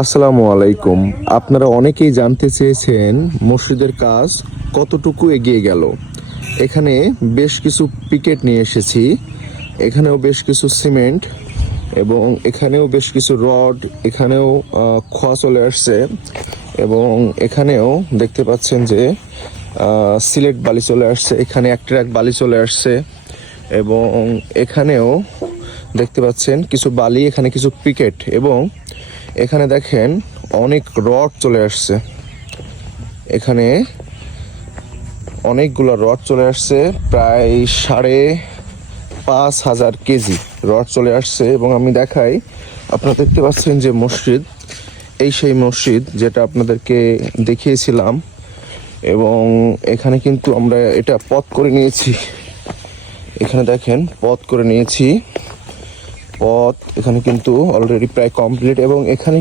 আসসালামু আলাইকুম। আপনারা অনেকেই জানতে চেয়েছেন মসজিদের কাজ কতটুকু এগিয়ে গেল। এখানে বেশ কিছু পিকেট নিয়ে এসেছি, এখানেও বেশ কিছু সিমেন্ট এবং এখানেও বেশ কিছু রড, এখানেও খোয়া চলে আসছে এবং এখানেও দেখতে পাচ্ছেন যে সিলেট বালি চলে আসছে, এখানে এক ট্রাক বালি চলে আসছে এবং এখানেও দেখতে পাচ্ছেন কিছু বালি, এখানে কিছু পিকেট এবং এখানে দেখেন অনেক রড চলে আসছে। এখানে অনেকগুলো রড চলে আসছে, প্রায় 5,500 কেজি রড চলে আসছে এবং আমি দেখাই, আপনারা দেখতে পাচ্ছেন যে মসজিদ, এই সেই মসজিদ যেটা আপনাদেরকে দেখিয়েছিলাম এবং এখানে কিন্তু আমরা এটা পথ করে নিয়েছি। এখানে দেখেন পথ করে নিয়েছি, পথ এখানে কিন্তু অলরেডি প্রায় কমপ্লিট এবং এখানে